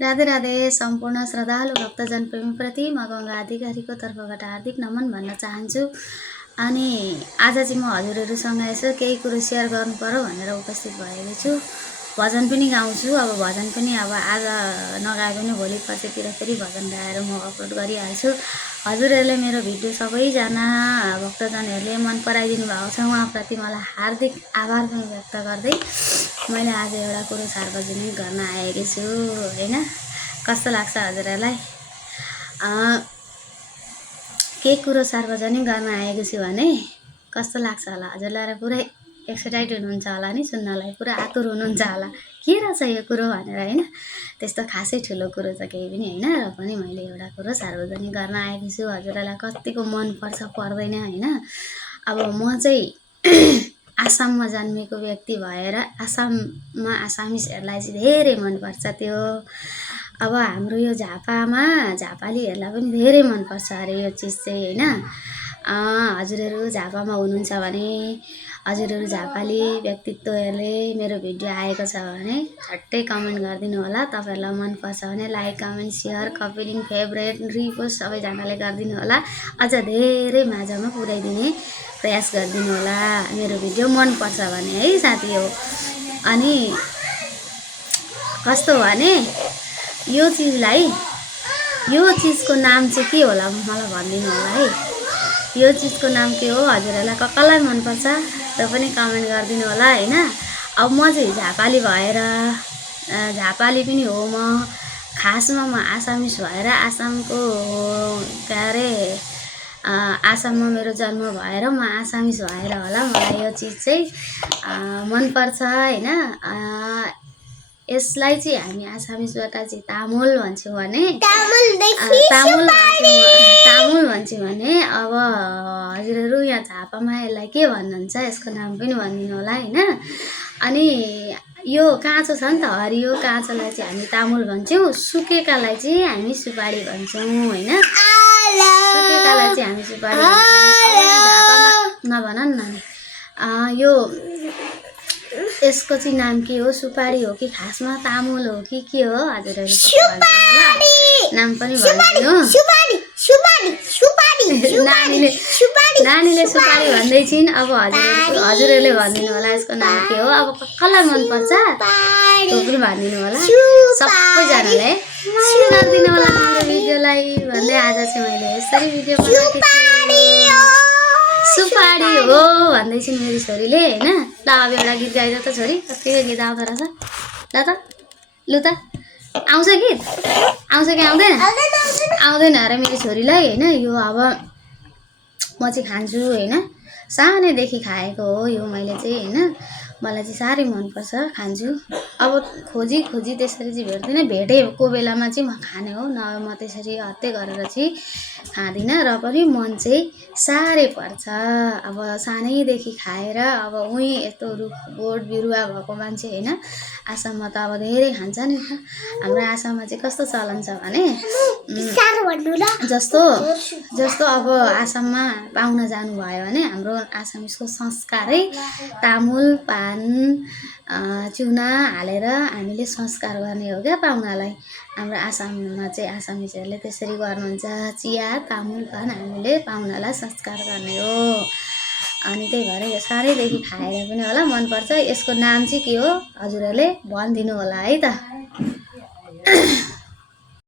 राधे राधे सम्पूर्ण श्रद्धालु भक्तजन प्रेमीप्रति म गङ्गा अधिकारीको तर्फबाट हार्दिक नमन भन्न चाहन्छु। अनि आज चाहिँ म हजुरहरूसँग यसो केही कुरो सेयर गर्नु पर्यो भनेर उपस्थित भएको छु। भजन पनि गाउँछु। अब भजन पनि अब आज नगाए पनि भोलि पर्सितिर फेरि भजन गाएर म अपलोड गरिहाल्छु। हजुरहरूले मेरो भिडियो सबैजना भक्तजनहरूले मन पराइदिनु भएको छ, उहाँप्रति मलाई हार्दिक आभार पनि व्यक्त गर्दै मैले आज एउटा कुरो सार्वजनिक गर्न आएकी छु हैन। कस्तो लाग्छ हजुरहरूलाई? के कुरो सार्वजनिक गर्न आएको छु भने कस्तो लाग्छ होला हजुरलाई? पुरै एक्साइटेड हुनुहुन्छ होला नि सुन्नलाई, पुरा आतुर हुनुहुन्छ होला के रहेछ यो कुरो भनेर हैन। त्यस्तो खासै ठुलो कुरो त केही पनि हैन, र पनि मैले एउटा कुरो सार्वजनिक गर्न आएको छु। हजुरलाई कतिको मन पर्छ पर्दैन हैन। अब म चाहिँ आसाममा जन्मेको व्यक्ति भएर आसाममा आसामिसहरूलाई चाहिँ धेरै मनपर्छ त्यो। अब हाम्रो यो झापालीहरूलाई पनि धेरै मनपर्छ अरे यो चिज चाहिँ हैन। हजुरहरू झापामा हुनुहुन्छ भने हजुरहरू झापाली व्यक्तित्वहरूले मेरो भिडियो आएको छ भने झट्टै कमेन्ट गरिदिनु होला। तपाईँहरूलाई मनपर्छ भने लाइक कमेन्ट सेयर कपिलिङ फेभरेट रिपोस्ट सबैजनाले गरिदिनु होला। अझ धेरै माझमा पुर्याइदिने प्रयास गरिदिनु होला मेरो भिडियो मनपर्छ भने है साथी हो। अनि कस्तो भने यो चिजको नाम चाहिँ के होला मलाई भनिदिनु होला है। यो चिजको नाम के हो हजुरहरूलाई कसलाई मनपर्छ र पनि कमेन्ट गरिदिनु होला हैन। अब म चाहिँ झापाली भएर झापाली पनि हो म, खासमा म आसामिस भएर आसामको के अरे आसाममा मेरो जन्म भएर म आसामिस भएर होला मलाई यो चिज चाहिँ मनपर्छ हैन। यसलाई चाहिँ हामी आसामिसबाट चाहिँ तामुल भन्छौँ भने तामुल भन्छौँ भने अब हजुरहरू यहाँ झापामा यसलाई के भन्नुहुन्छ यसको नाम पनि भनिदिनु होला हैन। अनि यो काँचो छ नि त हरियो काँचोलाई चाहिँ हामी तामुल भन्छौँ, सुकेकालाई चाहिँ हामी सुपारी भन्छौँ हैन। सुकेकालाई चाहिँ हामी सुपारी भन्छौँ। नभन न यो यसको चाहिँ नाम के हो, सुपारी हो कि खासमा तामुल हो कि के हो हजुरहरू नाम पनि भनिदिनु। नानीले सुपारी भन्दै छिन्। अब हजुरहरूले भनिदिनु होला यसको नाम के हो। अब कसलाई मनपर्छ त्यो पनि भनिदिनु होला सबैजनाले गरिदिनु होला हाम्रो भिडियोलाई भन्दै आज चाहिँ मैले यसरी भिडियो बनाएको छु। सुपारी हो भन्दैछिन् मेरो छोरीले हैन। ल अब एउटा गीत गाइदियो त छोरी, कतिको गीत आउँदो रहेछ ल त लु त आउँछ गीत आउँछ कि आउँदैन? आउँदैन अरे मेरो छोरीलाई हैन। यो अब म चाहिँ खान्छु हैन, सानैदेखि खाएको हो यो मैले चाहिँ हैन। मलाई चाहिँ साह्रै मनपर्छ, खान्छु। अब खोजी त्यसरी चाहिँ भेट्दिनँ, भेटेको बेलामा चाहिँ म खाने हो, नभए म त्यसरी हत्ते गरेर चाहिँ खाँदिनँ। र पनि मन चाहिँ साह्रै पर्छ। अब सानैदेखि खाएर अब उहीँ यस्तो रुख बोट बिरुवा भएको मान्छे हैन। आसाममा त अब धेरै खान्छ नि त। हाम्रो आसाममा चाहिँ कस्तो चलन छ भने जस्तो अब आसाममा पाहुना जानुभयो भने हाम्रो आसामिसको संस्कारै तामुल पान चुना हालेर हामीले संस्कार गर्ने हो क्या पाहुनालाई। हाम्रो आसाममा चाहिँ आसामिसहरूले त्यसरी गर्नुहुन्छ, चिया तामुल पान हामीले पाहुनालाई संस्कार गर्ने हो। अनि त्यही भएर यो सानैदेखि खाएर पनि होला मनपर्छ। यसको नाम चाहिँ के हो हजुरहरूले भनिदिनु होला है त।